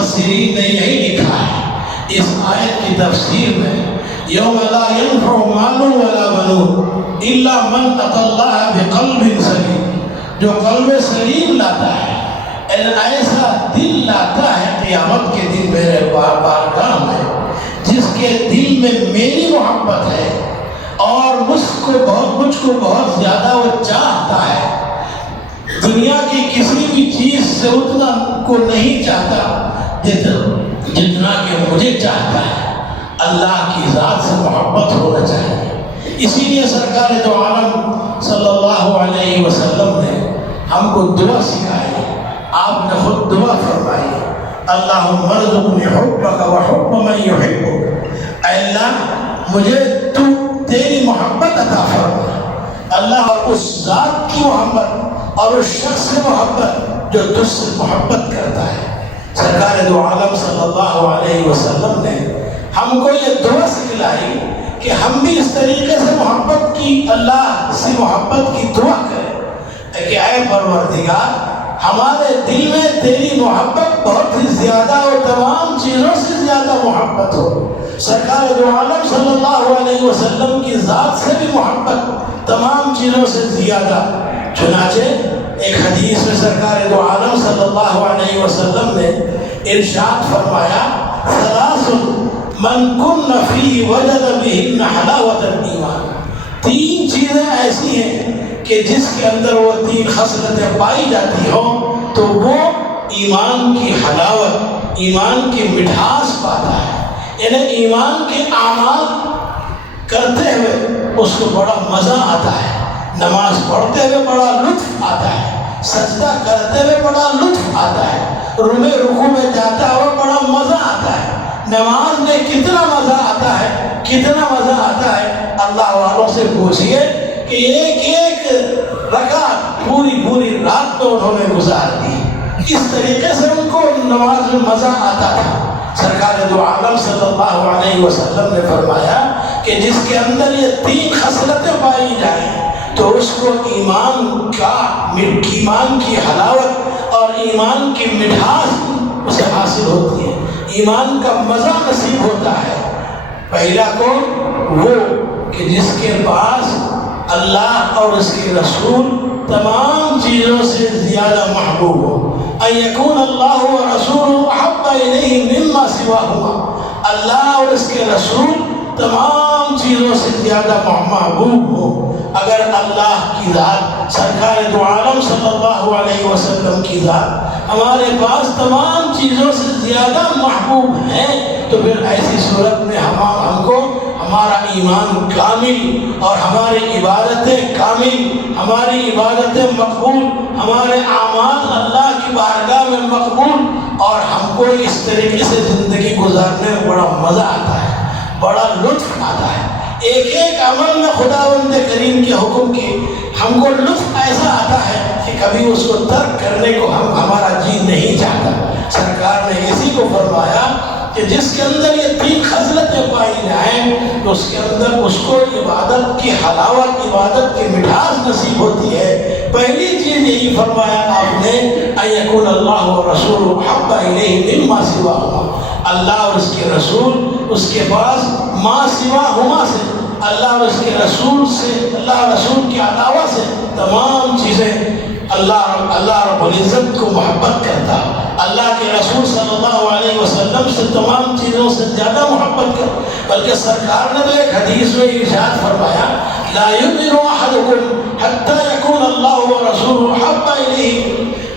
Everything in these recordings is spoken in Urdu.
مفسرین نے یہی لکھا ہے اس آیت کی تفسیر میں، یوم لا ينفع مال ولا بنون الا من اتى الله بقلب سلیم، جو قلب سلیم لاتا ہے، ایسا دل لاتا ہے قیامت کے دن میرے بارگاہ میں جس کے دل میں میری محبت ہے اور مجھ کو بہت زیادہ وہ چاہتا ہے، دنیا کی کسی بھی چیز سے اتنا کو نہیں چاہتا جتنا کہ مجھے چاہتا ہے۔ اللہ کی ذات سے محبت ہونا چاہیے۔ اسی لیے سرکار دو عالم صلی اللہ علیہ وسلم نے ہم کو دعا سکھائی، آپ نے خود دعا فرمائی، اللہم ارزقنی حبک وحب من یحبک، اے اللہ مجھے تو تیری محبت عطا فرما۔ اللہ اس ذات کی محبت اور اس شخص سے محبت جو تجھ سے محبت کرتا ہے۔ سرکار دو عالم صلی اللہ علیہ وسلم نے ہم کو یہ دعا سکھلائی کہ ہم بھی اس طریقے سے محبت کی، اللہ سے محبت کی دعا کریں کہ اے پروردگار ہمارے دل میں تیری محبت بہت ہی زیادہ اور تمام چیزوں سے زیادہ محبت ہو۔ سرکار دو عالم صلی اللہ علیہ وسلم کی ذات سے بھی محبت تمام چیزوں سے زیادہ۔ چنانچہ ایک حدیث میں سرکار دو عالم صلی اللہ علیہ وسلم نے ارشاد فرمایا، ثلاث من کن فیہ وجد بہن حلاوۃ الایمان، تین چیزیں ایسی ہیں کہ جس کے اندر وہ تین خصلتیں پائی جاتی ہوں تو وہ ایمان کی حلاوت، ایمان کی مٹھاس پاتا ہے، یعنی ایمان کے اعمال کرتے ہوئے اس کو بڑا مزہ آتا ہے، نماز پڑھتے ہوئے بڑا لطف آتا ہے، سجدہ کرتے ہوئے بڑا لطف آتا ہے، رکوع میں جاتا ہوا بڑا مزہ آتا ہے۔ نماز میں کتنا مزہ آتا ہے، کتنا مزہ آتا ہے، اللہ والوں سے پوچھئے کہ ایک ایک رکعت پوری رات میں انہوں نے گزار دی، اس طریقے سے ان کو نماز میں مزہ آتا تھا۔ سرکار دو عالم صلی اللہ علیہ وسلم نے فرمایا کہ جس کے اندر یہ تین خصلتیں پائی جائیں تو اس کو ایمان کی حلاوت اور ایمان کی مٹھاس اسے حاصل ہوتی ہے، ایمان کا مزہ نصیب ہوتا ہے۔ پہلا کون؟ وہ کہ جس کے پاس اللہ اور اس کے رسول تمام چیزوں سے زیادہ محبوب ہو، ان یکون اللہ و رسول احب الیہ مما سواہما، اللہ اور اس کے رسول تمام چیزوں سے زیادہ محبوب ہو۔ اگر اللہ کی ذات، سرکار دو عالم صلی اللہ علیہ وسلم کی ذات ہمارے پاس تمام چیزوں سے زیادہ محبوب ہے تو پھر ایسی صورت میں ہم کو ہمارا ایمان کامل اور ہماری عبادتیں کامل، ہماری عبادتیں مقبول، ہمارے اعمال اللہ کی بارگاہ میں مقبول، اور ہم کو اس طریقے سے زندگی گزارنے میں بڑا مزہ آتا ہے، بڑا لطف آتا ہے۔ ایک ایک عمل میں خداوند کریم کے حکم کے ہم کو لطف ایسا آتا ہے کہ کبھی اس کو ترک کرنے کو ہمارا جی نہیں چاہتا۔ سرکار نے اسی کو فرمایا کہ جس کے اندر یہ تین خصلتیں پائی جائیں تو اس کے اندر اس کو عبادت کی حلاوت، عبادت کی مٹھاس نصیب ہوتی ہے۔ پہلی چیز یہی فرمایا آپ نے، ان یکون اللہ و رسول احب الیہ مما سواہما، اللہ اور اس کے رسول اس کے پاس ما سواہما سے، اللہ اور اس کے رسول سے، اللہ رسول کے علاوہ سے تمام چیزیں اللہ رب العزت کو محبت کرتا، اللہ کے رسول صلی اللہ علیہ وسلم سے تمام چیزوں سے زیادہ محبت کر۔ بلکہ سرکار نے تو ایک حدیث میں ارشاد فرمایا، لا یؤمن احدکم حتی یکون اللہ ورسولہ احب الیہ،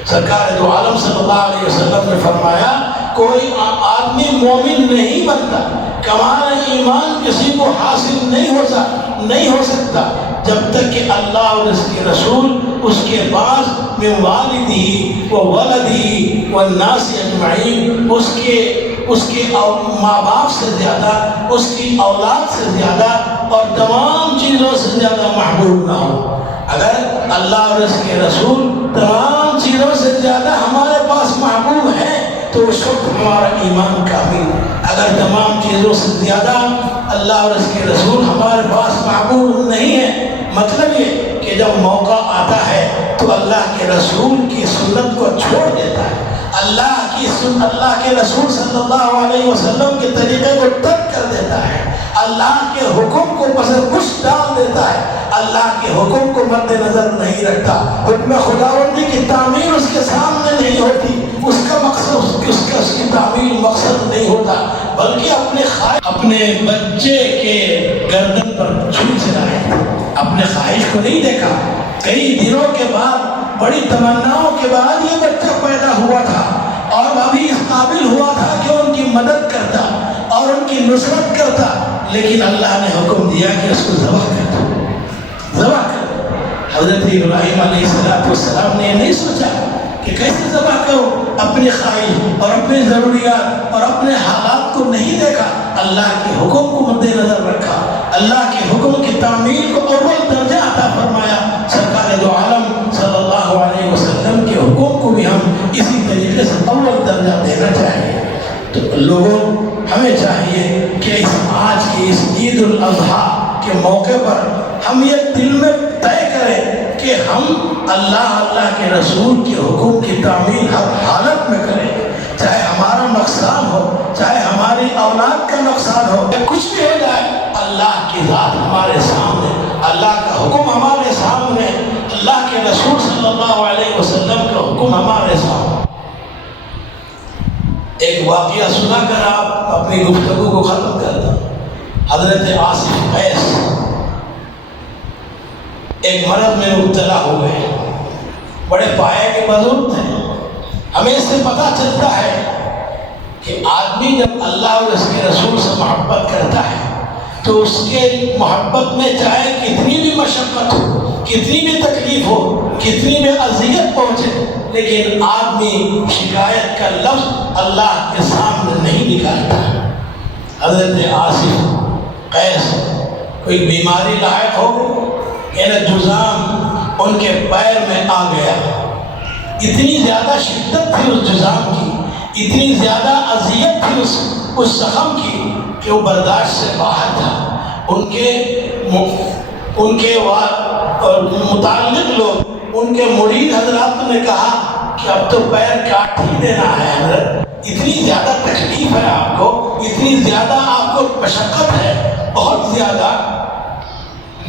سرکار دو عالم صلی اللہ علیہ وسلم نے فرمایا کوئی آدمی مومن نہیں بنتا، کمال ایمان کسی کو حاصل نہیں ہو سکتا جب تک کہ اللہ اور اس کے رسول اس کے پاس من والدہ و ولدہ والناس اجمعین، اس کے ماں باپ سے زیادہ، اس کی اولاد سے زیادہ اور تمام چیزوں سے زیادہ محبوب نہ ہو۔ اگر اللہ اور اس کے رسول تمام چیزوں سے زیادہ ہمارے پاس محبوب ہے تو اس وقت ہمارا ایمان کامل۔ اگر تمام چیزوں سے زیادہ اللہ اور اس کے رسول ہمارے پاس محبوب نہیں ہے، مطلب یہ کہ جب موقع آتا ہے تو اللہ کے رسول کی سنت کو چھوڑ دیتا ہے، اللہ کے رسول صلی اللہ علیہ وسلم کے طریقے کو ترک کر دیتا ہے، اللہ کے حکم کو پسندش ڈال دیتا ہے، اللہ کے حکم کو مد نظر نہیں رکھتا، حکم خداوندی کی تعمیل اس کے سامنے نہیں ہوتی، اس کا مقصد اس کی تعمیل مقصد نہیں ہوتا، بلکہ اپنے بچے کے گردن پر جھنجھ رہا ہے، اپنے خواہش کو نہیں دیکھا۔ کئی دنوں کے بعد، بڑی تمناؤں کے بعد یہ بچہ پیدا ہوا تھا اور ابھی اس قابل ہوا تھا کہ ان کی مدد کرتا اور ان کی نصرت کرتا، لیکن اللہ نے حکم دیا کہ اس کو ذبح کر دو، ذبح کر دو۔ حضرت ابراہیم علیہ السلام نے نہیں سوچا کہ کیسے ذبح کرو، اپنی خواہش اور اپنی ضروریات اور اپنے حالات کو نہیں دیکھا، اللہ کے حکم کو مد نظر رکھا، اللہ کے حکم کی تعمیل کو اول درجہ عطا فرمایا۔ سرکار دو عالم صلی اللہ علیہ وسلم کے حکم کو بھی ہم اسی طریقے سے اول درجہ دینا چاہیے۔ تو لوگوں، ہمیں چاہیے کہ آج کی اس عید الاضحیٰ کے موقع پر ہم یہ دل میں طے کریں کہ ہم اللہ کے رسول کے حکم کی تعمیل ہر حالت میں کریں، چاہے ہمارا نقصان ہو، چاہے ہماری اولاد کا نقصان ہو، کچھ بھی ہو جائے، اللہ کی ذات ہمارے سامنے، اللہ کا حکم ہمارے سامنے، اللہ کے رسول صلی اللہ علیہ وسلم کا حکم ہمارے سامنے۔ ایک واقعہ سنا کر آپ اپنی گفتگو کو ختم کرتا ہوں۔ حضرت آصف قیس ایک مرض میں مبتلا ہو گئے، بڑے پائے کے بزرگ تھے۔ ہمیں اس سے پتہ چلتا ہے کہ آدمی جب اللہ اور اس کے رسول سے محبت کرتا ہے تو اس کے محبت میں چاہے کتنی بھی مشقت ہو، کتنی بھی تکلیف ہو، کتنی بھی اذیت پہنچے، لیکن آدمی شکایت کا لفظ اللہ کے سامنے نہیں نکالتا۔ حضرت آصف قیس کوئی بیماری لاحق ہو گئی، جذام ان کے پیر میں آ گیا، اتنی زیادہ شدت تھی اس جذام کی، اتنی زیادہ اذیت تھی اس زخم کی کہ وہ برداشت سے باہر تھا۔ ان کے متعلق لوگ، ان کے مرید حضرات نے کہا کہ اب تو پیر کاٹ ہی دینا ہے حضرت، اتنی زیادہ تکلیف ہے آپ کو، اتنی زیادہ آپ کو مشقت ہے، بہت زیادہ،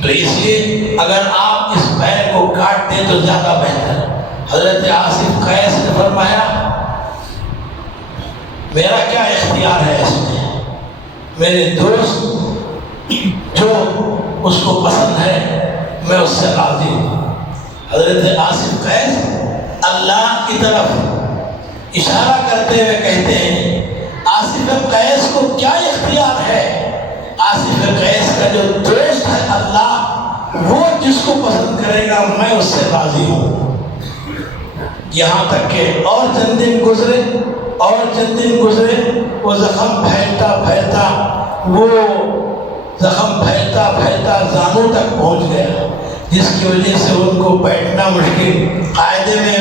تو اس لیے اگر آپ اس پیر کو کاٹ دیں تو زیادہ بہتر۔ حضرت آصف قیس نے فرمایا میرا کیا اختیار ہے اس میں، میرے دوست جو اس کو پسند ہے میں اس سے راضی ہوں۔ حضرت آصف قیس اللہ کی طرف اشارہ کرتے ہوئے کہتے ہیں آصف قیس کو کیا اختیار ہے، آصف قیس کا جو دوست ہے اللہ، وہ جس کو پسند کرے گا میں اس سے راضی ہوں۔ یہاں تک کہ اور چند دن گزرے، وہ زخم پھیلتا زانوں تک پہنچ گیا، جس کی وجہ سے ان کو بیٹھنا مشکل، قاعدے میں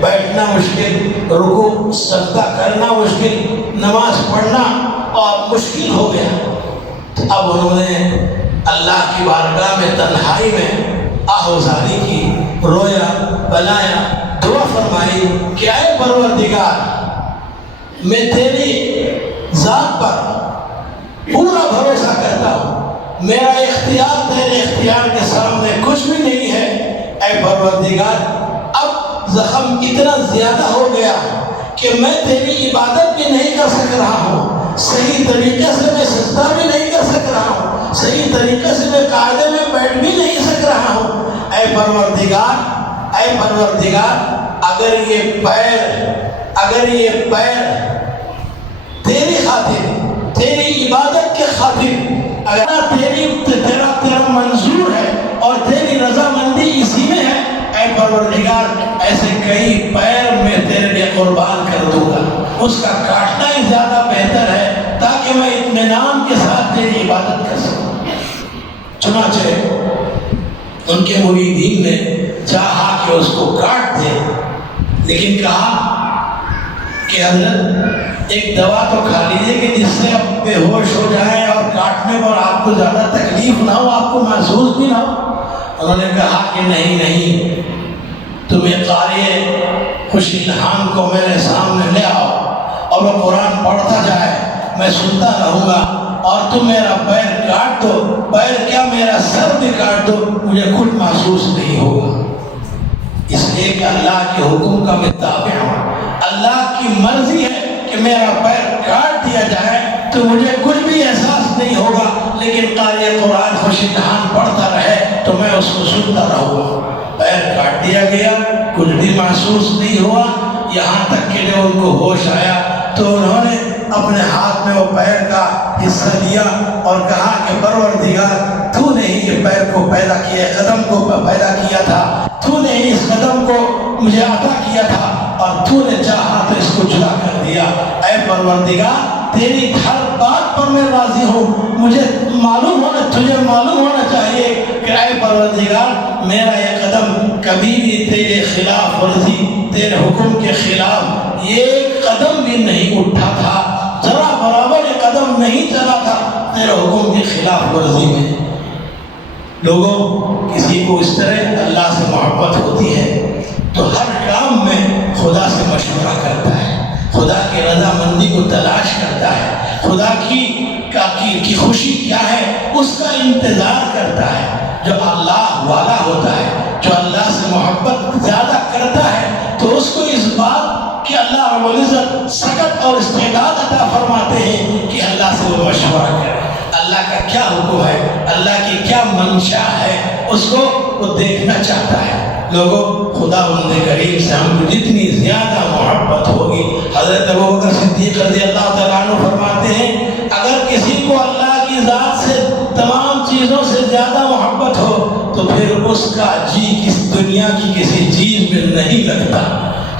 بیٹھنا مشکل، رکوع سجدہ کرنا مشکل، نماز پڑھنا اور مشکل ہو گیا۔ اب انہوں نے اللہ کی بارگاہ میں تنہائی میں آہوزاری کی، رویا بلایا، دعا فرمائی کہ اے پروردگار، میں تیری ذات پر پورا بھروسہ کرتا ہوں، میرا اختیار تیرے اختیار کے سامنے کچھ بھی نہیں ہے، اے پروردگار اب زخم اتنا زیادہ ہو گیا کہ میں تیری عبادت بھی نہیں کر سک رہا ہوں، صحیح طریقے سے میں سجدہ بھی نہیں کر سک رہا ہوں، صحیح طریقے سے میں قاعدے میں بیٹھ بھی نہیں سک رہا ہوں، اے پروردگار اگر یہ پیر تیری خاطر، تیری عبادت کے خاطر، اگر تیرا منظور ہے اور تیری رضامندی اسی میں ہے، اے پروردگار ایسے کئی پیر میں تیرے لیے قربان کر دوں گا، اس کا کاٹنا ہی زیادہ بہتر ہے تاکہ میں اطمینان کے ساتھ تیری عبادت کر سکوں۔ چنانچہ ان کے مریدین نے چاہا کہ اس کو کاٹ دے، لیکن کہا کہ حضرت ایک دوا تو کھا لیجیے کہ جس سے آپ بے ہوش ہو جائیں اور کاٹنے پر آپ کو زیادہ تکلیف نہ ہو، آپ کو محسوس بھی نہ ہو۔ انہوں نے کہا کہ نہیں، تم یہ قاری خوش الہام کو میرے سامنے لے آؤ اور وہ قرآن پڑھتا جائے، میں سنتا رہوں گا، اور تم میرا پیر کاٹ دو، پیر کیا میرا سر بھی کاٹ دو، مجھے خود محسوس نہیں ہوگا۔ اس لیے کہ اللہ کے حکم کا میں تابع ہوں، اللہ کی مرضی ہے کہ میرا پیر کاٹ دیا جائے تو مجھے کچھ بھی احساس نہیں ہوگا، لیکن قاری قرآن خوش الہام پڑھتا رہے تو میں اس کو سنتا رہوں گا۔ پیر کاٹ دیا گیا، کچھ بھی محسوس نہیں ہوا، یہاں تک کہ جب ان کو ہوش آیا تو انہوں نے اپنے ہاتھ میں وہ پیر کا حصہ لیا اور کہا کہ پروردگار، تو نے ہی یہ پیر کو پیدا کیا، قدم کو پیدا کیا تھا، تو نے ہی اس قدم کو مجھے عطا کیا تھا، اور تو نے چاہا تو اس کو جدا کر دیا۔ اے پروردگار، تیری ہر بات پر میں راضی ہوں، مجھے تجھے معلوم ہونا چاہیے کہ اے پروردگار، میرا یہ قدم کبھی بھی تیرے خلاف ورزی، تیرے حکم کے خلاف یہ قدم بھی نہیں اٹھا تھا، ذرا برابر یہ قدم نہیں چلا تھا تیرے حکم کی خلاف ورزی میں۔ لوگوں، کسی کو اس طرح اللہ سے محبت ہوتی ہے تو ہر کام میں خدا سے مشورہ کرتا ہے، خدا کی رضامندی کو تلاش کرتا ہے، خدا کی خوشی کیا ہے اس کا انتظار کرتا ہے۔ جو اللہ والا ہوتا ہے، جو اللہ سے محبت زیادہ کرتا ہے، تو اس کو اس بات کہ اللہ رب العزت سکت اور استعداد عطا فرماتے ہیں کہ اللہ سے وہ مشورہ کرے، اللہ کا کیا حکم ہے، اللہ کی کیا منشا ہے، اس کو وہ دیکھنا چاہتا ہے۔ لوگوں، خدا بند کریم سے ہم کو جتنی زیادہ محبت ہوگی، حضرت ابوبکر صدیق رضی اللہ تعالیٰ عنہ فرماتے ہیں، اگر کسی کو اللہ کی ذات سے تمام چیزوں سے زیادہ محبت ہو تو پھر اس کا جی کس دنیا کی کسی چیز میں نہیں لگتا۔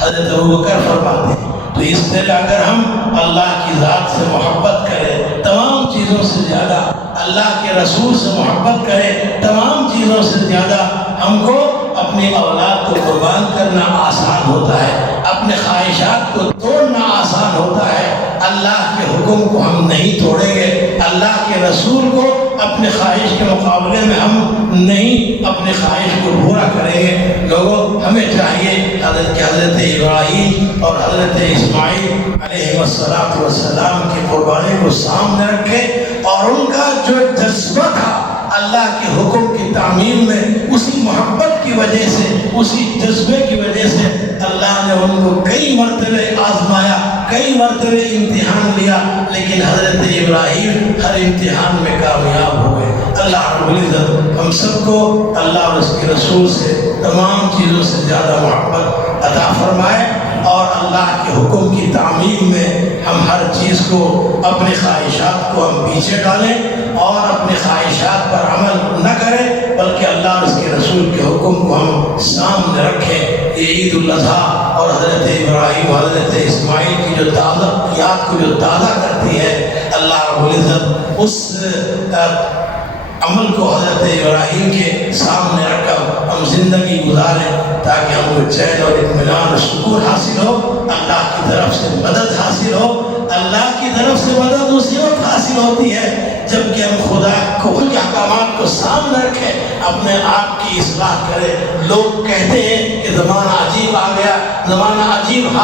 حضرت ابوبکر فرماتے ہیں تو اس طرح اگر ہم اللہ کی ذات سے محبت کریں تمام چیزوں سے زیادہ، اللہ کے رسول سے محبت کریں تمام چیزوں سے زیادہ، ہم کو اپنی اولاد کو قربان کرنا آسان ہوتا ہے، اپنے خواہشات کو توڑنا آسان ہوتا ہے۔ اللہ کے حکم کو ہم نہیں توڑیں گے، اللہ کے رسول کو اپنے خواہش کے مقابلے میں ہم نہیں اپنے خواہش کو پورا کریں گے۔ لوگوں، ہمیں چاہیے حضرت ابراہیم اور حضرت اسماعیل علیہ السلام کی قربانی کو سامنے رکھیں، اور ان کا جو جذبہ تھا اللہ کے حکم کی تعمیل میں، اسی محبت کی وجہ سے، اسی جذبے کی وجہ سے اللہ نے ان کو کئی مرتبے آزمایا، کئی مرتبے امتحان لیا، لیکن حضرت ابراہیم ہر امتحان میں کامیاب ہو گئے۔ اللہ رب العزت ہم سب کو اللہ اور اس کے رسول سے تمام چیزوں سے زیادہ محبت عطا فرمائے، اور اللہ کے حکم کی تعمیل میں ہم ہر چیز کو، اپنی خواہشات کو ہم پیچھے ڈالیں اور اپنی خواہشات پر عمل نہ کریں، بلکہ اللہ اور اس کے رسول کے حکم کو ہم سامنے رکھیں۔ یہ عید الاضحیٰ اور حضرت ابراہیم حضرت اسماعیل کی جو تازہ یاد کو جو تازہ کرتی ہے، اللہ رب العزت اس عمل کو حضرت ابراہیم کے سامنے رکھ کر ہم زندگی گزاریں، تاکہ ہم کو چین اور اطمینان اور سکون حاصل ہو، اللہ کی طرف سے مدد حاصل ہو۔ اللہ کی طرف سے مدد اسی وقت حاصل ہوتی ہے جب کہ ہم خدا کو کے احکامات کو سامنے رکھیں، اپنے آپ کی اصلاح کریں۔ لوگ کہتے ہیں کہ زمانہ عجیب آ گیا، زمانہ عجیب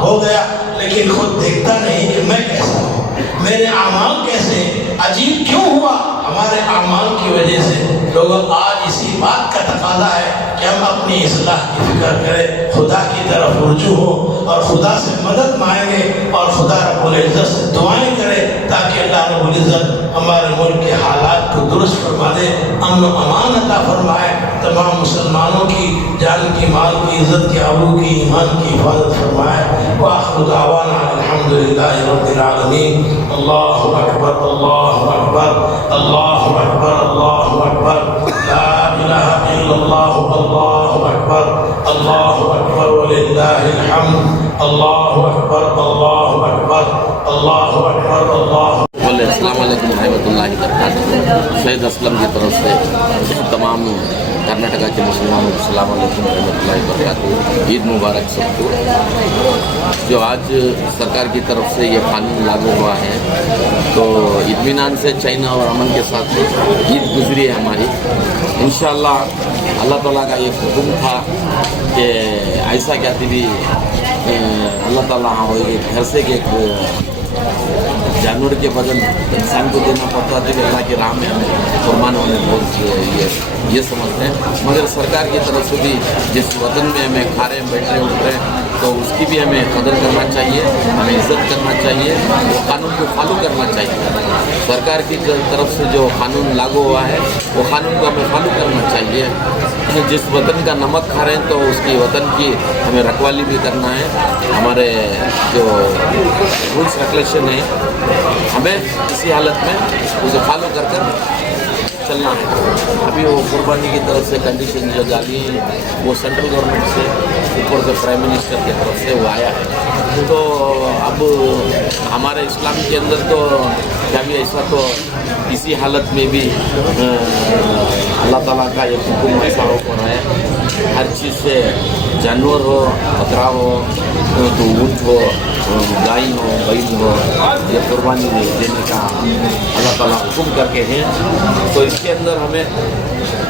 ہو گیا، لیکن خود دیکھتا نہیں کہ میں کیسا ہوں، میرے اعمال کیسے ہیں، عجیب کیوں ہوا؟ ہمارے اعمال کی وجہ سے۔ لوگوں، آج اسی بات کا تقاضا ہے کہ ہم اپنی اصلاح کی فکر کریں، خدا کی طرف رجوع ہوں اور خدا سے مدد مانگیں، اور خدا رب العزت سے دعائیں کریں تاکہ اللہ رب العزت ہمارے ملک کے حالات کو درست فرما دے، امن و امان عطا فرمائے، تمام مسلمانوں کی جان کی، مال کی، عزت کی، آبرو کی، ایمان کی حفاظت فرمائے۔ وآخر دعوانا الحمدللہ رب العالمین۔ اللہ اکبر، اللہ اکبر، اللہ اکبر، اللہ اکبر، لا الہ الا اللہ، اللہ اکبر، اللہ اکبر وللہ الحمد، اللہ اکبر، اللہ اکبر، اللہ اکبر، اللہ۔ السلام علیکم ورحمۃ اللہ وبرکاتہ۔ شہید اسلم کی طرف سے تمام کرناٹکا کے مسلمانوں کو السلام علیکم ورحمۃ اللہ وبرکاتہ، عید مبارک سب کو۔ جو آج سرکار کی طرف سے یہ قانون لاگو ہوا ہے تو اطمینان سے، چین اور امن کے ساتھ عید گزری ہے ہماری۔ انشاءاللہ اللہ تعالیٰ کا ایک حکم تھا کہ ایسا کہتی بھی اللہ تعالیٰ ایک گھر سے ایک جانور کے بدل انسان کو دینا پڑتا تھا کہ اللہ کی راہ میں ہمیں قربان ہونے بہت یہ سمجھتے ہیں، مگر سرکار کی طرف سے بھی جس وطن میں ہمیں کھا رہے ہیں بیٹھ رہے اٹھ رہے ہیں تو اس کی بھی ہمیں قدر کرنا چاہیے، ہمیں عزت کرنا چاہیے، وہ قانون کو فالو کرنا چاہیے۔ سرکار کی طرف سے جو قانون لاگو ہوا ہے وہ قانون کو ہمیں فالو کرنا چاہیے۔ جس وطن کا نمک کھا رہے ہیں تو اس کی وطن کی ہمیں رکھوالی بھی کرنا ہے، ہمارے جو رولس ریگولیشن ہے ہمیں کسی حالت میں اسے فالو کر چلنا ہے۔ ابھی وہ قربانی کی طرف سے کنڈیشن جو ڈالی وہ سینٹرل گورنمنٹ سے اوپر سے پرائم منسٹر کی طرف سے وہ آیا ہے، تو اب ہمارے اسلام کے اندر تو کیا بھی ایسا تو کسی حالت میں بھی اللہ تعالیٰ کا ایک حکم ایسا ہو رہا ہے، ہر چیز سے جانور ہو، بکرا ہو، تو اونٹ ہو، گائے ہو، بیل ہو، یہ قربانی دینے کا اللہ تعالیٰ حکم کر کے ہیں۔ تو اس کے اندر ہمیں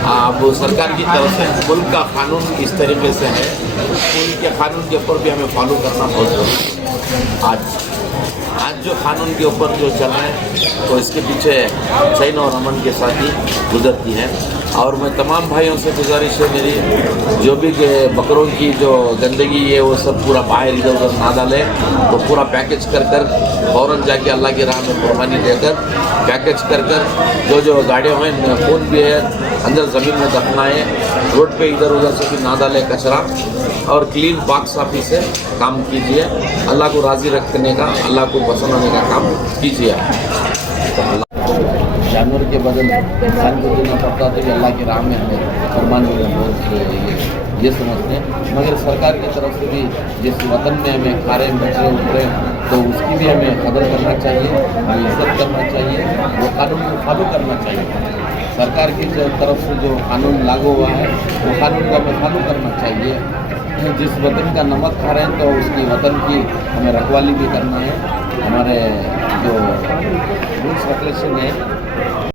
اب سرکار کی طرف سے ملک کا قانون اس طریقے سے ہے، ملک کے قانون کے اوپر بھی ہمیں فالو کرنا بہت ضروری ہے۔ آج جو قانون کے اوپر جو چل رہا ہے تو اس کے پیچھے چین اور امن کے ساتھ ہی گزرتی ہے، اور میں تمام بھائیوں سے گزارش ہے میری، جو بھی بکروں کی جو گندگی ہے وہ سب پورا باہر ادھر ادھر نہ ڈالے، تو پورا پیکج کر فوراً جا کے اللہ کی راہ میں قربانی دے کر پیکج کر جو گاڑیوں میں خون بھی ہے اندر زمین میں دفنائے، روڈ پہ ادھر ادھر سے بھی نہ ڈالے کچرا، اور کلین پاک صافی سے کام کیجیے، اللہ کو راضی رکھنے کا، اللہ کو پسند ہونے کا کام کیجیے۔ جانور کے بدل انسان کو دینا پڑتا تھا کہ اللہ کی راہ میں ہمیں قربان ہونا بہت یہ سمجھتے ہیں، مگر سرکار کی طرف سے بھی جس وطن میں ہمیں کھا رہے ہیں بیٹھ رہے اٹھ رہے ہیں تو اس کی بھی ہمیں قدر کرنا چاہیے، ہمیں عزت کرنا چاہیے، وہ قانون کو فالو کرنا چاہیے۔ سرکار کی طرف سے جو قانون لاگو ہوا ہے وہ قانون کو ہمیں فالو کرنا چاہیے۔ جس وطن کا نمک کھا رہے ہیں تو اس کی وطن کی ہمیں رکھوالی بھی کرنا ہے، ہمارے جو رولس ریگولیشن ہے